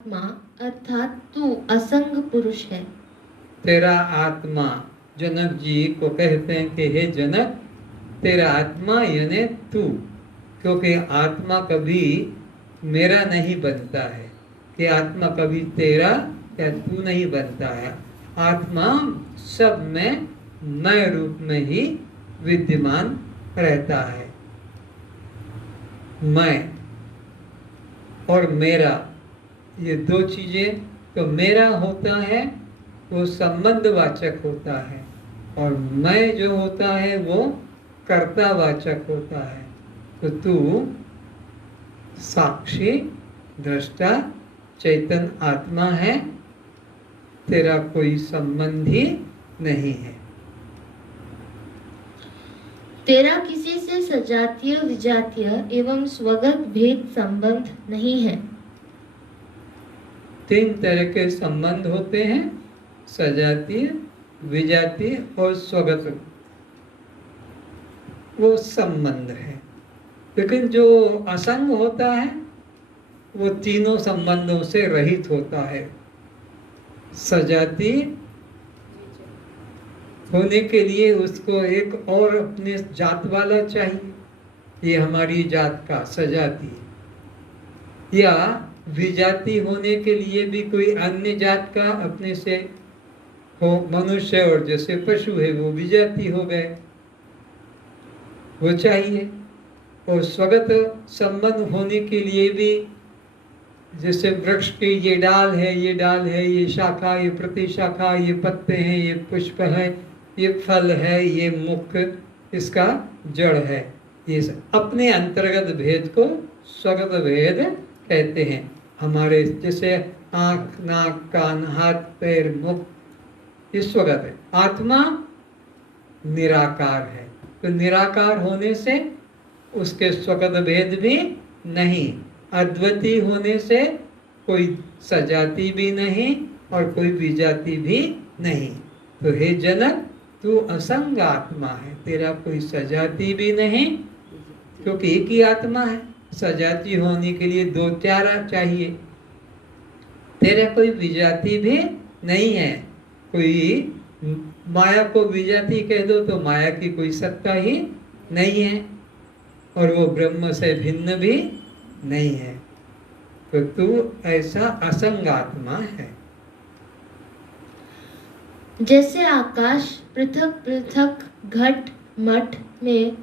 आत्मा अर्थात तू असंग पुरुष है। तेरा आत्मा, जनक जी को कहते हैं कि हे जनक, तेरा आत्मा यानी तू, क्योंकि आत्मा कभी मेरा नहीं बनता है, कि आत्मा कभी तेरा या तू नहीं बनता है। आत्मा सब में मैं रूप में ही विद्यमान रहता है। मैं और मेरा, ये दो चीजें, तो मेरा होता है वो संबंधवाचक होता है, और मैं जो होता है वो कर्तावाचक होता है। तो तू साक्षी दृष्टा चैतन्य आत्मा है, तेरा कोई संबंध ही नहीं है। तेरा किसी से सजातीय विजातीय एवं स्वगत भेद संबंध नहीं है। 3 तरह के संबंध होते हैं, सजातीय, विजातीय और स्वगत, वो संबंध है। लेकिन जो असंग होता है वो तीनों संबंधों से रहित होता है। सजातीय होने के लिए उसको एक और अपने जात वाला चाहिए, ये हमारी जात का सजातीय, या विजाति होने के लिए भी कोई अन्य जात का अपने से हो, मनुष्य और जैसे पशु है वो विजाति हो गए, वो चाहिए। और स्वगत संबंध होने के लिए भी, जैसे वृक्ष के ये डाल है, ये डाल है, ये शाखा, ये प्रतिशाखा, ये पत्ते हैं, ये पुष्प है, ये फल है, ये मुख इसका जड़ है, ये अपने अंतर्गत भेद को स्वगत भेद कहते हैं। हमारे जैसे आँख, नाक, कान, हाथ, पैर, मुख, ये स्वगत है। आत्मा निराकार है, तो निराकार होने से उसके स्वगत भेद भी नहीं, अद्वितीय होने से कोई सजाति भी नहीं और कोई विजाति भी नहीं। तो हे जनक, तू असंग आत्मा है, तेरा कोई सजाति भी नहीं, क्योंकि एक ही आत्मा है। सजाति होने के लिए 2-4 चाहिए, तेरा कोई विजाति भी नहीं है। कोई माया को विजाति कह दो तो माया की कोई सत्ता ही नहीं है, और वो ब्रह्म से भिन्न भी नहीं है। तो तू ऐसा असंग आत्मा है। जैसे आकाश पृथक पृथक घट मठ में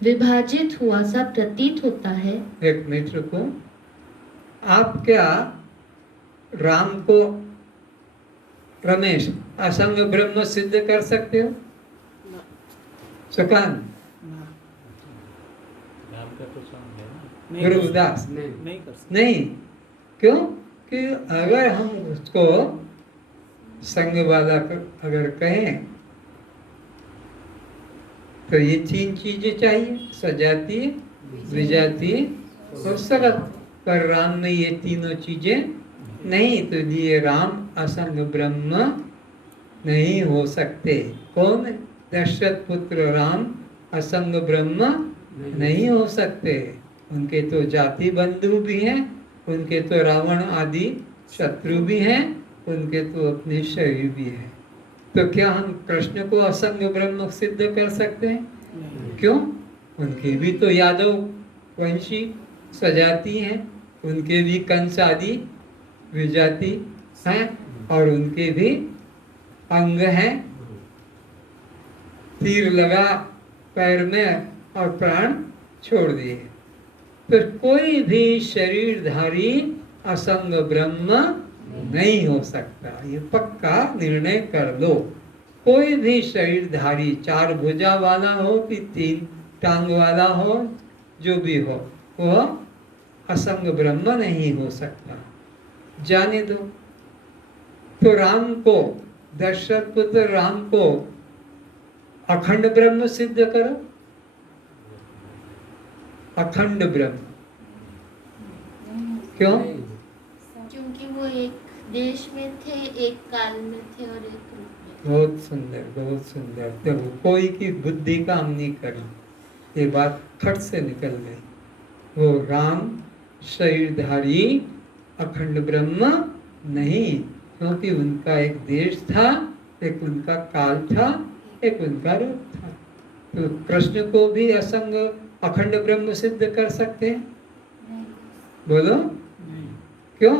विभाजित हुआ सा प्रतीत होता है। एक मिनट रुको, आप क्या राम को, रमेश, असंग ब्रह्म सिद्ध कर सकते हो? सुकान, गुरुदास नहीं, क्यों? कि अगर हम उसको संग वाला अगर कहें तो ये 3 चीजें चाहिए, सजातीय, विजातीय और स्वगत। पर राम में ये तीनों चीजें नहीं, तो ये राम असंग ब्रह्म नहीं हो सकते। कौन? दशरथ पुत्र राम असंग ब्रह्म नहीं हो सकते। उनके तो जाति बंधु भी हैं, उनके तो रावण आदि शत्रु भी हैं, उनके तो अपने शरीर भी हैं। तो क्या हम कृष्ण को असंग ब्रह्म सिद्ध कर सकते हैं? क्यों? उनके भी तो यादव वंशी सजाती हैं, उनके भी कंस आदि विजाति हैं, और उनके भी अंग हैं, तीर लगा पैर में और प्राण छोड़ दिए। तो कोई भी शरीरधारी असंग ब्रह्म नहीं हो सकता, ये पक्का निर्णय कर लो। कोई भी शरीरधारी, 4 भुजा वाला हो कि 3 टांग वाला हो, जो भी हो, वह असंग ब्रह्म नहीं हो सकता, जाने दो। तो राम को, दशरथ पुत्र राम को अखंड ब्रह्म सिद्ध करो, अखंड ब्रह्म। क्यों? क्योंकि वो एक देश में थे, एक काल में थे और एक रूप में। बहुत सुंदर, बहुत सुंदर। देखो, कोई की बुद्धि काम नहीं करी, ये बात खट से निकल गई। वो राम शरीरधारी अखंड ब्रह्म नहीं, क्योंकि उनका एक देश था, एक उनका काल था, एक उनका रूप था। तो कृष्ण को भी असंग अखंड ब्रह्म सिद्ध कर सकते हैं? बोलो क्यों?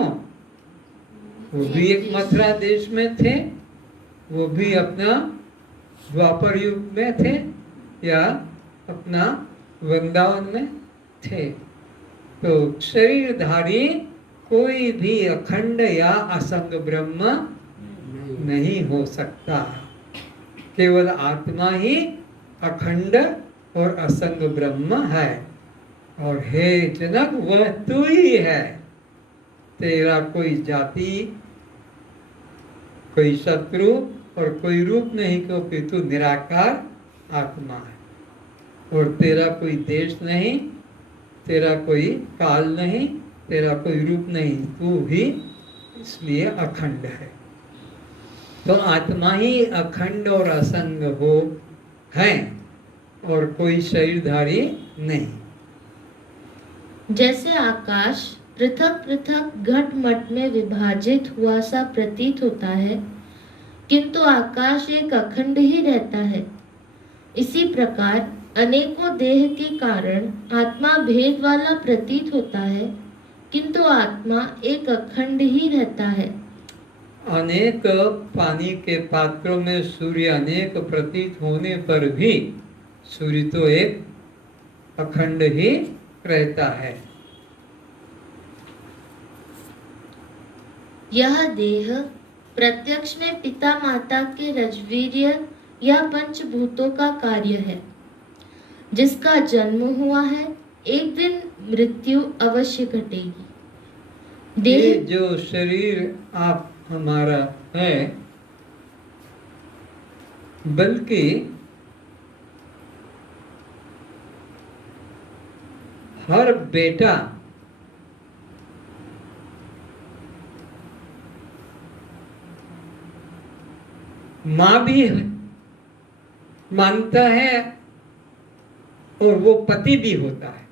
वो भी एक मथुरा देश में थे, वो भी अपना द्वापर युग में थे या अपना वृंदावन में थे। तो शरीरधारी कोई भी अखंड या असंग ब्रह्म नहीं हो सकता। केवल आत्मा ही अखंड और असंग ब्रह्म है। और हे जनक, वह तू ही है। तेरा कोई जाति, कोई शत्रु और कोई रूप नहीं, क्योंकि तू निराकार आत्मा है। और तेरा कोई देश नहीं, तेरा कोई काल नहीं, तेरा कोई रूप नहीं, तू ही इसलिए अखंड है। तो आत्मा ही अखंड और असंग हो है, और कोई शरीरधारी नहीं। जैसे आकाश पृथक पृथक घट मट में विभाजित हुआ सा प्रतीत होता है, किंतु आकाश एक अखंड ही रहता है, इसी प्रकार अनेकों देह के कारण आत्मा भेद वाला प्रतीत होता है, किंतु आत्मा एक अखंड ही रहता है। अनेक पानी के पात्रों में सूर्य अनेक प्रतीत होने पर भी सूर्य तो एक अखंड ही रहता है। यह देह प्रत्यक्ष में पिता माता के रजवीर्य या पंचभूतों का कार्य है, जिसका जन्म हुआ है, एक दिन मृत्यु अवश्य घटेगी। ये जो शरीर आप हमारा है, बल्कि हर बेटा माँ भी मानता है और वो पति भी होता है।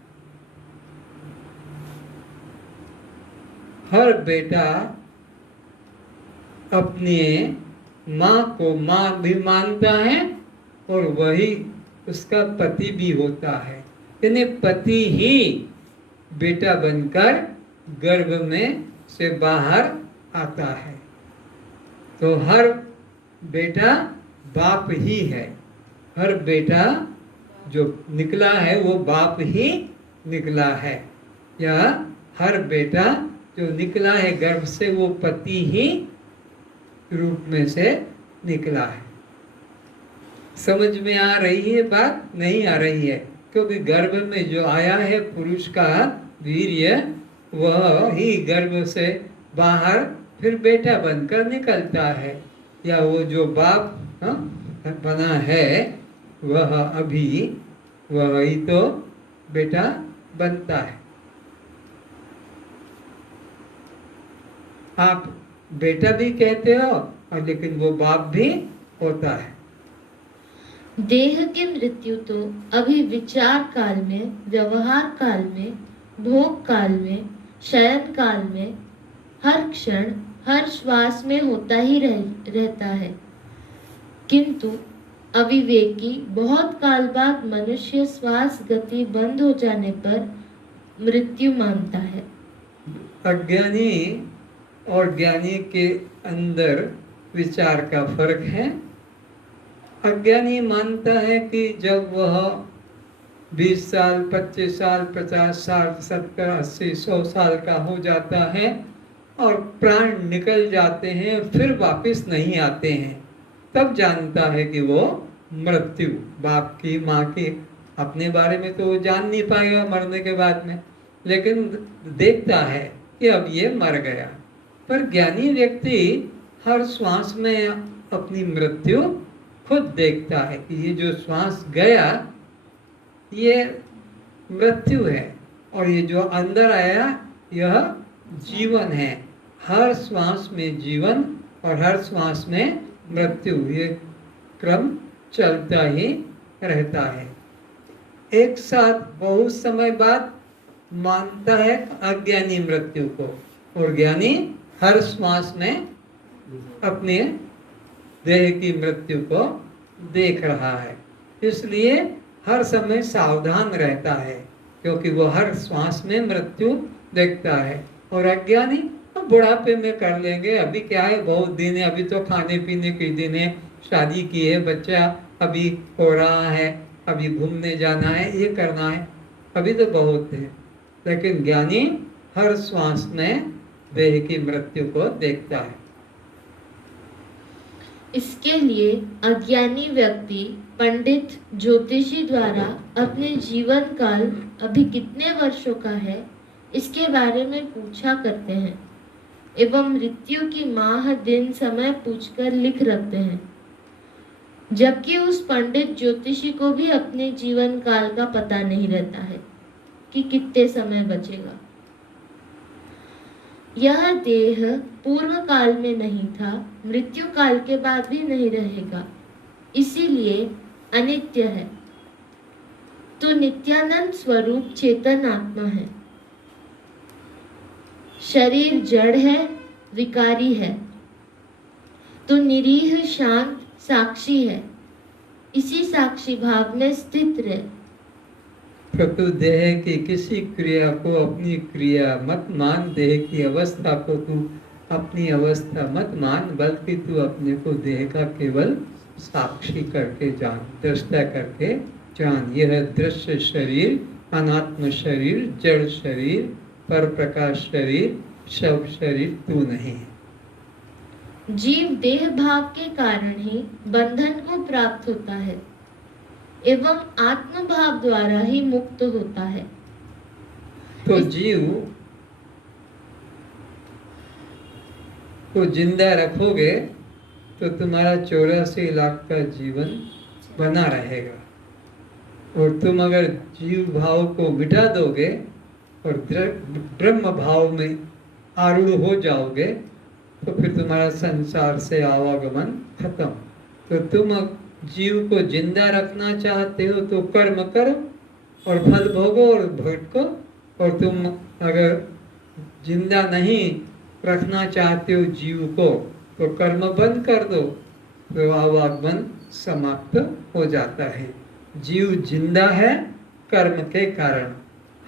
हर बेटा अपने माँ को माँ भी मानता है और वही उसका पति भी होता है। यानी पति ही बेटा बनकर गर्भ में से बाहर आता है। तो हर बेटा बाप ही है। हर बेटा जो निकला है वो बाप ही निकला है, या हर बेटा जो निकला है गर्भ से वो पति ही रूप में से निकला है। समझ में आ रही है बात? नहीं आ रही है, क्योंकि गर्भ में जो आया है पुरुष का वीर्य, वह ही गर्भ से बाहर फिर बेटा बनकर निकलता है, या वो जो बाप बना है वह अभी वह ही तो बेटा बनता है। आप बेटा भी कहते हो और लेकिन वो बाप भी होता है। देह की मृत्यु तो अभी विचार काल में, व्यवहार काल में, भोग काल में, शयन काल में, हर क्षण हर श्वास में होता ही रहता है, किंतु अविवेकी बहुत काल बाद मनुष्य श्वास गति बंद हो जाने पर मृत्यु मानता है। अज्ञानी और ज्ञानी के अंदर विचार का फर्क है। अज्ञानी मानता है कि जब वह 20 साल, 25 साल, 50 साल, 70, 80, 100 साल का हो जाता है और प्राण निकल जाते हैं, फिर वापस नहीं आते हैं, तब जानता है कि वो मृत्यु, बाप की, माँ की, अपने बारे में तो वो जान नहीं पाएगा मरने के बाद में, लेकिन देखता है कि अब ये मर गया। पर ज्ञानी व्यक्ति हर श्वास में अपनी मृत्यु खुद देखता है कि ये जो श्वास गया ये मृत्यु है, और ये जो अंदर आया यह जीवन है। हर श्वास में जीवन और हर श्वास में मृत्यु, ये क्रम चलता ही रहता है। एक साथ बहुत समय बाद मानता है अज्ञानी मृत्यु को, और ज्ञानी हर श्वास में अपने देह की मृत्यु को देख रहा है, इसलिए हर समय सावधान रहता है, क्योंकि वो हर श्वास में मृत्यु देखता है। और अज्ञानी बुढ़ापे में कर लेंगे, अभी क्या है, बहुत दिन है, अभी तो खाने पीने के दिन है, शादी की है, बच्चा अभी हो रहा है, अभी घूमने जाना है, ये करना है, अभी तो बहुत है। लेकिन ज्ञानी हर श्वास में देह की मृत्यु को देखता है। इसके लिए अज्ञानी व्यक्ति पंडित ज्योतिषी द्वारा अपने जीवन काल अभी कितने वर्षों का है इसके बारे में पूछा करते हैं एवं मृत्यु की माह दिन समय पूछकर लिख रखते हैं, जबकि उस पंडित ज्योतिषी को भी अपने जीवन काल का पता नहीं रहता है कि कितने समय बचेगा। यह देह पूर्व काल में नहीं था, मृत्यु काल के बाद भी नहीं रहेगा, इसीलिए अनित्य है। तो नित्यानंद स्वरूप चेतन आत्मा है। शरीर जड़ है, विकारी है, तो निरीह शांत साक्षी है, इसी साक्षी भाव में स्थित रहे। तो तू देह की किसी क्रिया को अपनी क्रिया मत मान, देह की अवस्था को तू अपनी अवस्था मत मान, बल्कि तू अपने को देह का केवल साक्षी करके जान, दृष्टा करके जान। यह दृश्य शरीर, अनात्म शरीर, जड़ शरीर, पर प्रकाश शरीर, सब शरीर तू नहीं है। जीव देह भाव के कारण ही बंधन को प्राप्त होता है एवं आत्म भाव द्वारा ही मुक्त होता है। तो जीव को जिंदा रखोगे तो तुम्हारा 84 लाख का जीवन बना रहेगा, और तुम अगर जीव भाव को मिटा दोगे और ब्रह्म भाव में आरूढ़ हो जाओगे तो फिर तुम्हारा संसार से आवागमन खत्म। तो तुम जीव को जिंदा रखना चाहते हो तो कर्म करो और फल भोगो और भटको, और तुम अगर जिंदा नहीं रखना चाहते हो जीव को तो कर्म बंद कर दो, तो आवागमन समाप्त हो जाता है। जीव जिंदा है कर्म के कारण,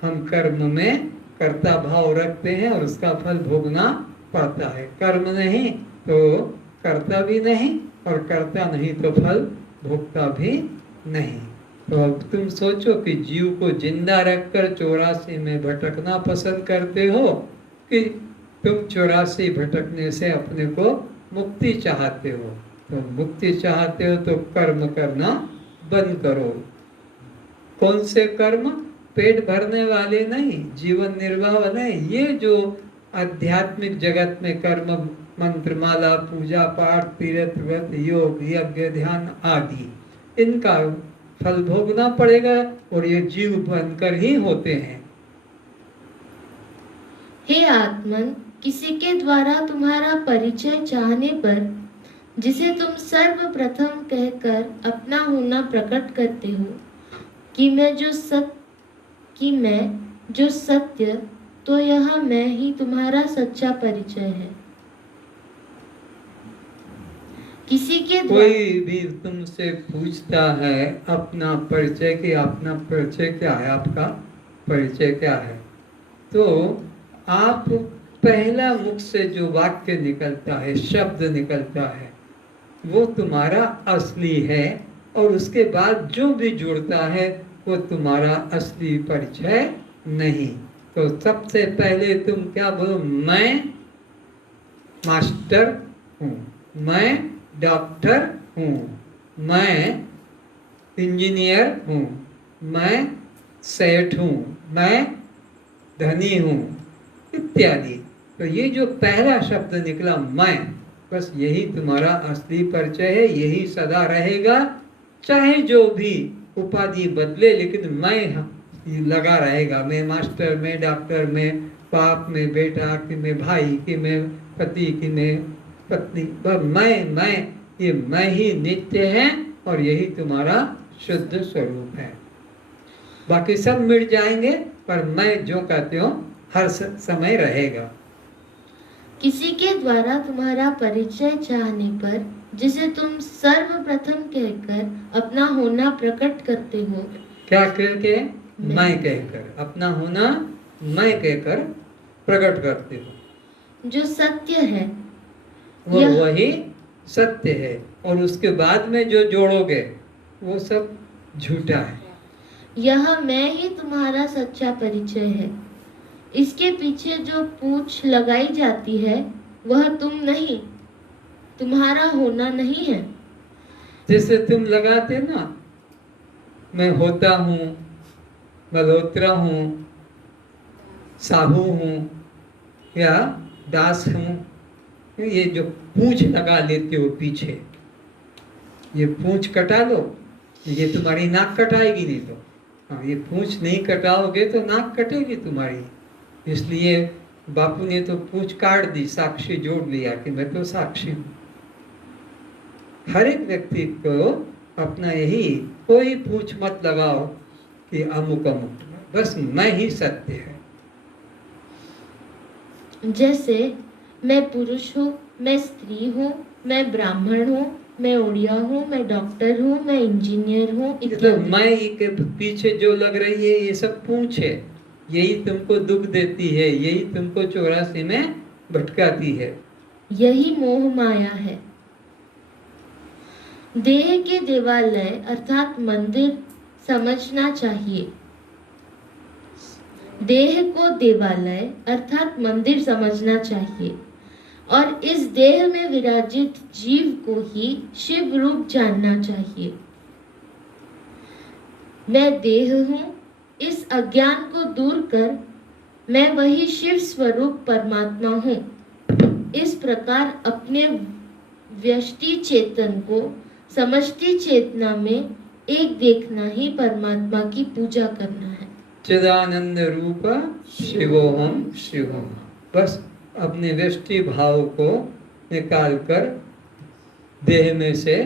हम कर्म में कर्ता भाव रखते हैं और उसका फल भोगना पड़ता है। कर्म नहीं तो कर्ता भी नहीं, और कर्ता नहीं तो फल भोगता भी नहीं। तो अब तुम सोचो कि जीव को जिंदा रखकर 84 में भटकना पसंद करते हो कि तुम 84 भटकने से अपने को मुक्ति चाहते हो। तो मुक्ति चाहते हो तो कर्म करना बंद करो। कौन से कर्म? पेट भरने वाले नहीं, जीवन निर्वाह नहीं, ये जो आध्यात्मिक जगत में कर्म, मंत्रमाला, पूजा पाठ, तीर्थ व्रत, योग, यज्ञ, ध्यान आदि, इनका फल भोगना पड़ेगा और ये जीव बनकर ही होते हैं। हे आत्मन, किसी के द्वारा तुम्हारा परिचय चाहने पर जिसे तुम सर्वप्रथम कहकर अपना होना प्रकट करते हो कि मैं जो सत्य, तो यह मैं ही तुम्हारा सच्चा परिचय है। किसी के कोई भी तुमसे पूछता है अपना परिचय कि अपना परिचय क्या है, आपका परिचय क्या है, तो आप पहला मुख से जो वाक्य निकलता है, शब्द निकलता है, वो तुम्हारा असली है, और उसके बाद जो भी जुड़ता है वो तुम्हारा असली परिचय नहीं। तो सबसे पहले तुम क्या बोलो? मैं मास्टर हूँ, मैं डॉक्टर हूँ, मैं इंजीनियर हूँ, मैं सेठ हूँ, मैं धनी हूँ, इत्यादि। तो ये जो पहला शब्द निकला मैं, बस यही तुम्हारा असली परिचय है, यही सदा रहेगा। चाहे जो भी उपाधि बदले, लेकिन मैं लगा रहेगा। मैं मास्टर, मैं डॉक्टर, मैं बाप, मैं बेटा, कि मैं भाई, कि मैं पति, कि मैं पत्नी, मैं ये मैं ही नित्य है और यही तुम्हारा शुद्ध स्वरूप है। बाकी सब मिट जाएंगे पर मैं जो कहते हो हर समय रहेगा। किसी के द्वारा तुम्हारा परिचय चाहने पर जिसे तुम सर्वप्रथम कहकर अपना होना प्रकट करते हो। क्या करके? मैं कहकर, अपना होना मैं कहकर प्रकट करते हो। जो सत्य है वो यह वही सत्य है, और उसके बाद में जो जोड़ोगे वो सब झूठा है। यह मैं ही तुम्हारा सच्चा परिचय है। इसके पीछे जो पूछ लगाई जाती है वह तुम नहीं, तुम्हारा होना नहीं है। जैसे तुम लगाते ना, मैं होता हूँ, मल्होत्रा हूँ, साहू हूँ या दास हूँ, ये जो पूंछ लगा लेते हो पीछे, ये पूंछ कटा लो, ये तुम्हारी नाक कटाएगी नहीं तो। हाँ, ये पूंछ नहीं कटाओगे तो नाक कटेगी तुम्हारी। इसलिए बापू ने तो पूंछ काट दी, साक्षी जोड़ लिया कि मैं तो साक्षी हूँ। हर एक व्यक्ति को अपना यही, कोई पूंछ मत लगाओ कि अमुक अमुक, बस मैं ही सत्य है। जैसे मैं पुरुष हूँ, मैं स्त्री हूँ, मैं ब्राह्मण हूँ, मैं उड़िया हूँ, मैं डॉक्टर हूँ, मैं इंजीनियर हूँ तो इत्यादि। मैं के पीछे जो लग रही है ये सब पूंछ है, यही तुमको दुख देती है, यही तुमको 84 में भटकाती है। यही मोह माया है। देह के देवालय अर्थात मंदिर समझना चाहिए। देह को देवालय अर्थात मंदिर समझना चाहिए और इस देह में विराजित जीव को ही शिव रूप जानना चाहिए। मैं देह हूँ, इस अज्ञान को दूर कर मैं वही शिव स्वरूप परमात्मा हूँ। इस प्रकार अपने व्यष्टि चेतन को समष्टि चेतना में एक देखना ही परमात्मा की पूजा करना है। चिदानंद रूप शिवोहम शिवम, बस अपने व्यष्टि भाव को निकालकर देह में से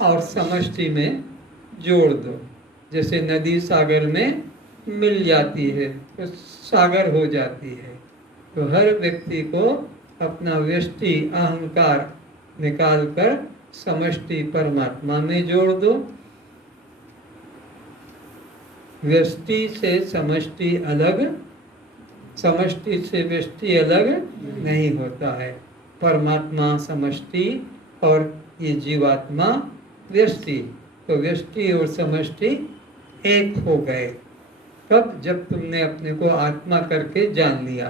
और समष्टि में जोड़ दो। जैसे नदी सागर में मिल जाती है तो सागर हो जाती है, तो हर व्यक्ति को अपना व्यष्टि अहंकार निकालकर समष्टि परमात्मा में जोड़ दो। व्यष्टि से समष्टि अलग, समष्टि से व्यष्टि अलग नहीं होता है। परमात्मा समष्टि और ये जीवात्मा व्यष्टि, तो व्यष्टि और समष्टि एक हो गए। कब? जब तुमने अपने को आत्मा करके जान लिया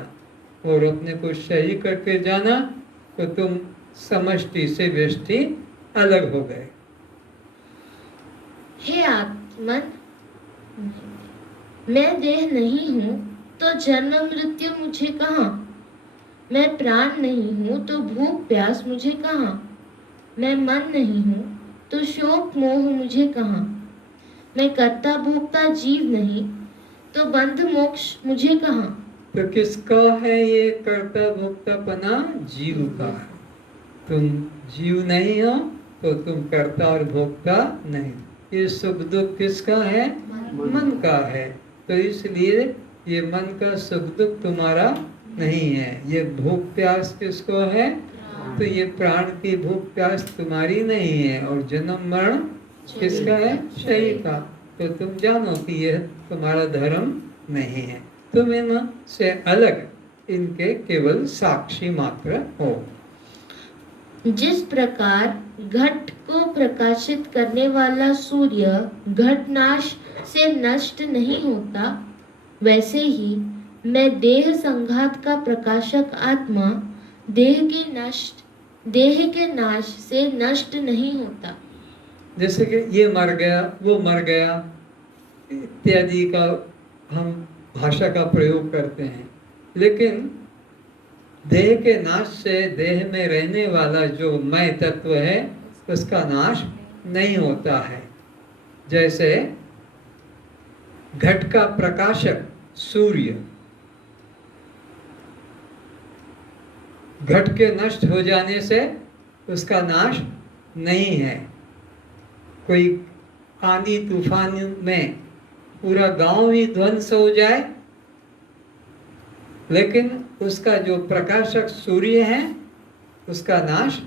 और अपने को शरीर करके जाना, तो तुम समष्टि से व्यष्टि अलग हो गए। हे आत्मन, मैं देह नहीं हूँ तो जन्म मृत्यु मुझे कहाँ। मैं प्राण नहीं हूँ तो भूख प्यास मुझे कहाँ। मैं मन नहीं हूँ तो शोक मोह मुझे कहाँ। मैं कर्ता भोक्ता जीव नहीं तो बंध मोक्ष मुझे कहाँ। तो किसका है ये कर्ता भोक्तापना? जीव का है। तुम जीव नहीं हो तो तुम कर्ता और भोक्ता नहीं। ये सुख दुख किसका है? मन का है। तो इसलिए ये मन का सुख दुख तुम्हारा नहीं है। ये भूख प्यास किसको है? तो ये प्राण की भूख प्यास तुम्हारी नहीं है। और जन्म मरण किसका है? शरीर का। तो तुम जानो कि यह तुम्हारा धर्म नहीं है। तुम इन से अलग, इनके केवल साक्षी मात्र हो। जिस प्रकार घट को प्रकाशित करने वाला सूर्य घट नाश से नष्ट नहीं होता, वैसे ही मैं देह संघात का प्रकाशक आत्मा देह के नाश से नष्ट नहीं होता। जैसे कि ये मर गया, वो मर गया इत्यादि का हम भाषा का प्रयोग करते हैं, लेकिन देह के नाश से देह में रहने वाला जो मैं तत्व है उसका नाश नहीं होता है। जैसे घट का प्रकाशक सूर्य, घट के नष्ट हो जाने से उसका नाश नहीं है। कोई आंधी तूफान में पूरा गांव ही ध्वंस हो जाए लेकिन उसका जो प्रकाशक सूर्य है उसका नाश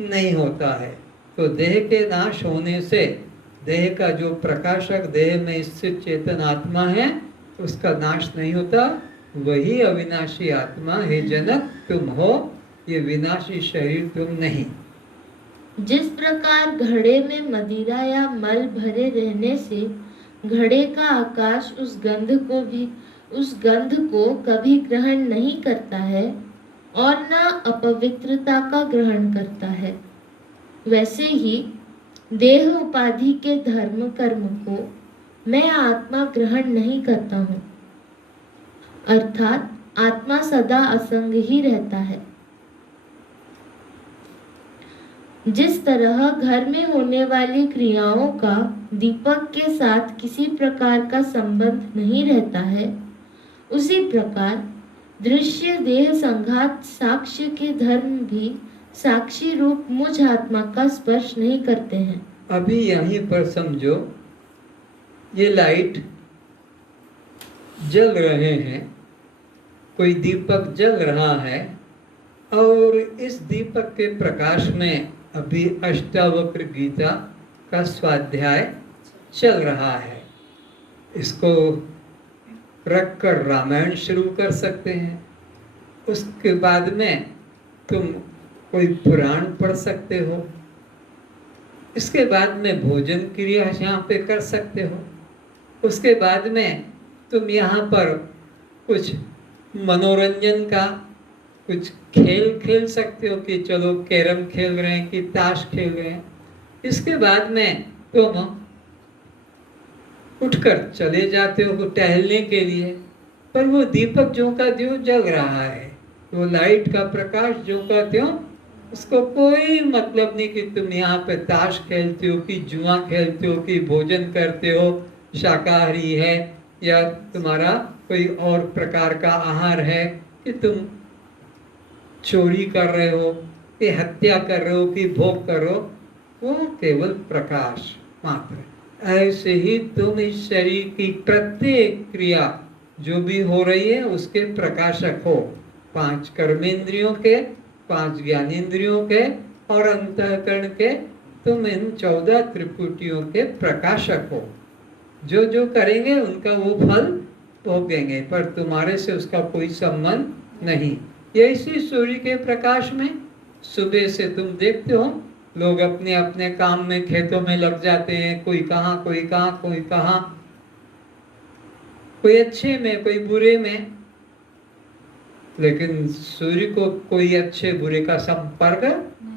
नहीं होता है। तो देह के नाश होने से देह का जो प्रकाशक देह में स्थित चेतन आत्मा है उसका नाश नहीं होता। वही अविनाशी आत्मा है। जनक तुम हो, ये विनाशी शरीर तुम नहीं। जिस प्रकार घड़े में मदिरा या मल भरे रहने से घड़े का आकाश उस गंध को कभी ग्रहण नहीं करता है और न अपवित्रता का ग्रहण करता है, वैसे ही देह उपाधि के धर्म कर्म को मैं आत्मा ग्रहण नहीं करता हूँ, अर्थात आत्मा सदा असंग ही रहता है। जिस तरह घर में होने वाली क्रियाओं का दीपक के साथ किसी प्रकार का संबंध नहीं रहता है, उसी प्रकार दृश्य देह संघात साक्ष्य के धर्म भी साक्षी रूप मुझ आत्मा का स्पर्श नहीं करते हैं। अभी यहीं पर समझो, ये लाइट जल रहे हैं, कोई दीपक जल रहा है और इस दीपक के प्रकाश में अभी अष्टावक्र गीता का स्वाध्याय चल रहा है। इसको रखकर रामायण शुरू कर सकते हैं। उसके बाद में तुम कोई पुराण पढ़ सकते हो। इसके बाद में भोजन क्रिया यहाँ पे कर सकते हो। उसके बाद में तुम यहाँ पर कुछ मनोरंजन का कुछ खेल खेल सकते हो कि चलो कैरम खेल रहे हैं कि ताश खेल रहे हैं। इसके बाद में तुम उठकर चले जाते हो टहलने के लिए, पर वो दीपक ज्यों का त्यों जल रहा है, वो लाइट का प्रकाश ज्यों का त्यों, उसको कोई मतलब नहीं कि तुम यहाँ पे ताश खेलते हो कि जुआ खेलते हो कि भोजन करते हो, शाकाहारी है या तुम्हारा कोई और प्रकार का आहार है, कि तुम चोरी कर रहे हो कि हत्या कर रहे हो कि भोग कर रहे हो, वो केवल प्रकाश मात्र। ऐसे ही तुम इस शरीर की प्रत्येक क्रिया जो भी हो रही है उसके प्रकाशक हो। 5 कर्मेंद्रियों के, 5 ज्ञानेंद्रियों के और अंतःकरण के, तुम इन 14 त्रिपुटियों के प्रकाशक हो। जो जो करेंगे उनका वो फल भोगेंगे, पर तुम्हारे से उसका कोई संबंध नहीं। ये इसी सूर्य के प्रकाश में सुबह से तुम देखते हो लोग अपने अपने काम में खेतों में लग जाते हैं, कोई कहाँ कोई कहाँ कोई कहाँ, कोई अच्छे में कोई बुरे में, लेकिन सूर्य को कोई अच्छे बुरे का संपर्क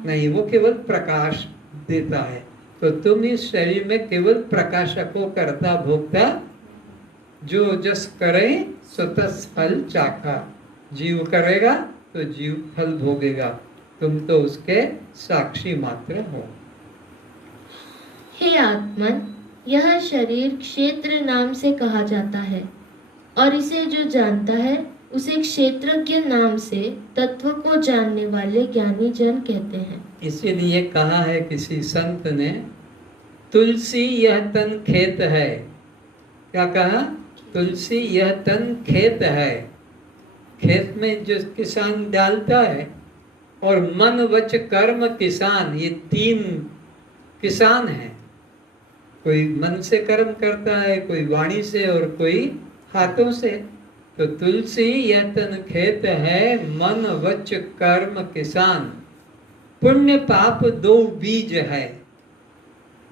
नहीं, वो केवल प्रकाश देता है। तो तुम इस शरीर में केवल प्रकाशको करता भोक्ता, जो जस करे सो तस फल चाखा। जीव करेगा तो जीव फल भोगेगा, तुम तो उसके साक्षी मात्र हो। हे आत्मन, यह शरीर क्षेत्र नाम से कहा जाता है और इसे जो जानता है उसे क्षेत्रज्ञ नाम से तत्व को जानने वाले ज्ञानी जन कहते हैं। इसीलिए कहा है किसी संत ने, तुलसी यह तन खेत है। क्या कहा? तुलसी यह तन खेत है। खेत में जो किसान डालता है, और मन वच कर्म किसान, ये 3 किसान हैं। कोई मन से कर्म करता है, कोई वाणी से और कोई हाथों से। तो तुलसी यह तन खेत है, मन वच कर्म किसान। पुण्य पाप 2 बीज है,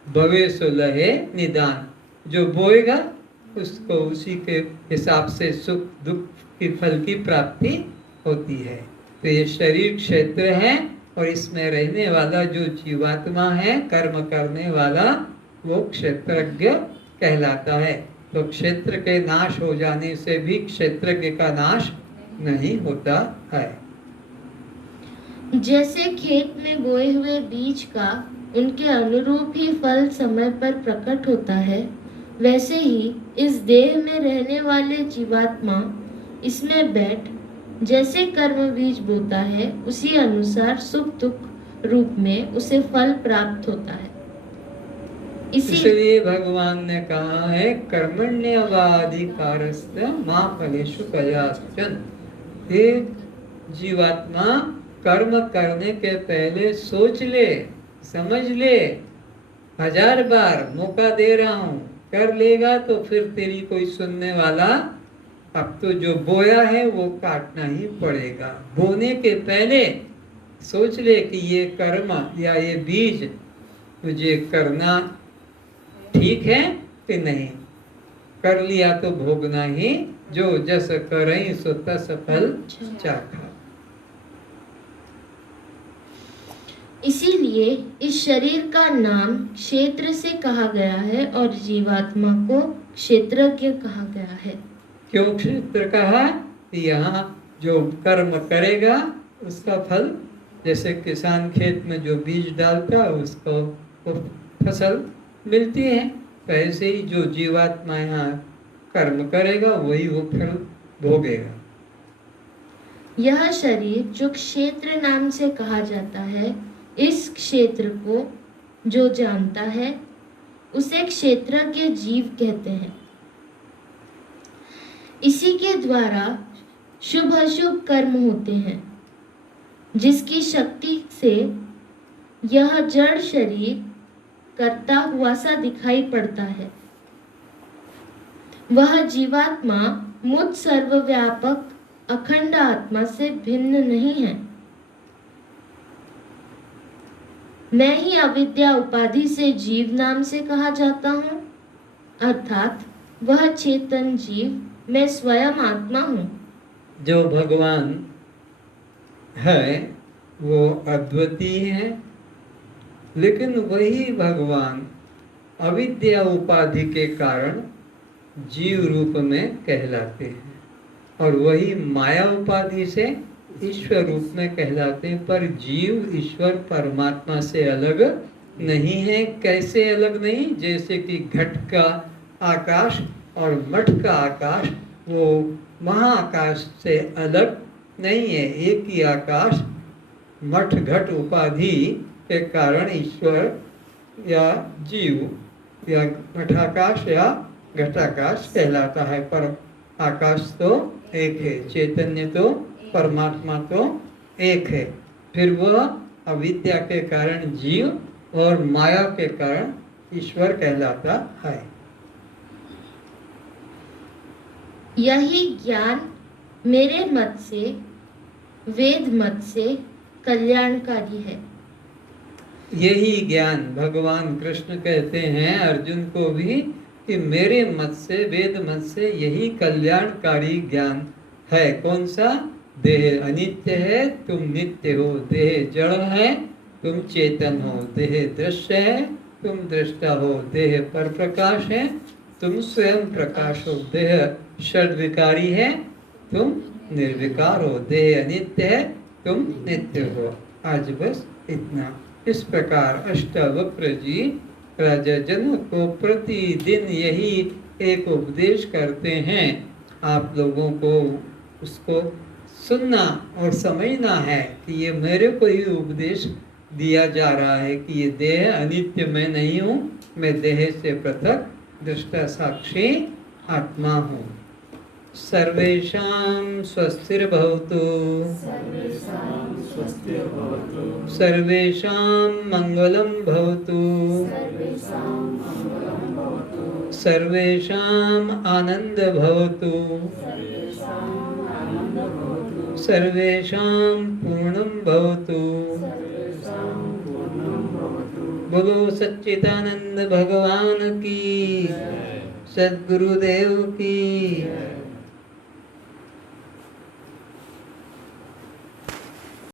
भवे सो लहे निदान। जो बोएगा उसको उसी के हिसाब से सुख दुख की फल की प्राप्ति होती है। तो ये शरीर क्षेत्र है और इसमें रहने वाला जो जीवात्मा है, कर्म करने वाला, वो क्षेत्रज्ञ कहलाता है। तो क्षेत्र के नाश हो जाने से भी क्षेत्रज्ञ का नाश नहीं होता है। जैसे खेत में बोए हुए बीज का उनके अनुरूप ही फल समय पर प्रकट होता है, वैसे ही इस देह में रहने वाले जीवात्मा इसमें बैठ जैसे कर्म बीज बोता है, उसी अनुसार सुख दुख रूप में उसे फल प्राप्त होता है। इसलिए भगवान ने कहा है, कर्मण्यवाधिकारस्ते मा फलेषु कदाचन। एक जीवात्मा कर्म करने के पहले सोच ले, समझ ले, 1000 बार मौका दे रहा हूँ, कर लेगा तो फिर तेरी कोई सुनने वाला, अब तो जो बोया है वो काटना ही पड़ेगा। बोने के पहले सोच ले कि ये कर्म या ये बीज मुझे करना ठीक है कि नहीं। कर लिया तो भोगना ही, जो जस करई सो तस फल चाखा। इसीलिए इस शरीर का नाम क्षेत्र से कहा गया है और जीवात्मा को क्षेत्रज्ञ कहा गया है। क्यों क्षेत्र कहा? यहाँ जो कर्म करेगा उसका फल, जैसे किसान खेत में जो बीज डालता है उसको वो फसल मिलती है, वैसे ही जो जीवात्मा यहाँ कर्म करेगा वही वो फल भोगेगा। यह शरीर जो क्षेत्र नाम से कहा जाता है, इस क्षेत्र को जो जानता है उसे क्षेत्रज्ञ जीव कहते हैं। इसी के द्वारा शुभ अशुभ कर्म होते हैं, जिसकी शक्ति से यह जड़ शरीर करता हुआ सा दिखाई पड़ता है। वह जीवात्मा मुझ सर्वव्यापक अखंड आत्मा से भिन्न नहीं है। मैं ही अविद्या उपाधि से जीव नाम से कहा जाता हूँ, अर्थात वह चेतन जीव मैं स्वयं आत्मा हूँ। जो भगवान है वो अद्वितीय है, लेकिन वही भगवान अविद्या उपाधि के कारण जीव रूप में कहलाते हैं, और वही माया उपाधि से ईश्वर रूप में कहलाते हैं। पर जीव ईश्वर परमात्मा से अलग नहीं है। कैसे अलग नहीं? जैसे कि घट का आकाश और मठ का आकाश वो महाआकाश से अलग नहीं है, एक ही आकाश। मठ घट उपाधि के कारण ईश्वर या जीव या मठाकाश या घटाकाश कहलाता है, पर आकाश तो एक है, चैतन्य तो परमात्मा तो एक है। फिर वह अविद्या के कारण जीव और माया के कारण ईश्वर कहलाता है। यही ज्ञान मेरे मत से, वेद मत से कल्याणकारी है। यही ज्ञान भगवान कृष्ण कहते हैं अर्जुन को भी कि मेरे मत से, वेद मत से यही कल्याणकारी ज्ञान है। कौन सा? देह अनित्य है, तुम नित्य हो। देह जड़ है, तुम चेतन हो। देह दृश्य है, तुम दृष्टा हो। देह पर प्रकाश है, तुम स्वयं प्रकाश हो। देह षड्विकारी है, तुम निर्विकार हो। देह अनित्य है, तुम नित्य हो। आज बस इतना। इस प्रकार अष्टावक्र जी राजा जनक को प्रतिदिन यही एक उपदेश करते हैं। आप लोगों को उसको सुनना और समझना है कि ये मेरे को ही उपदेश दिया जा रहा है कि ये देह अनित्य मैं नहीं हूँ, मैं देह से पृथक दृष्टा साक्षी आत्मा हूँ। सर्वेषां स्वस्तिर्भवतु, सर्वेषां मंगलं भवतु, सर्वेषां आनंद भवतु, सर्वेषां पूर्णं भवतु। बोलो सच्चिदानंद भगवान की, सद्गुरुदेव की।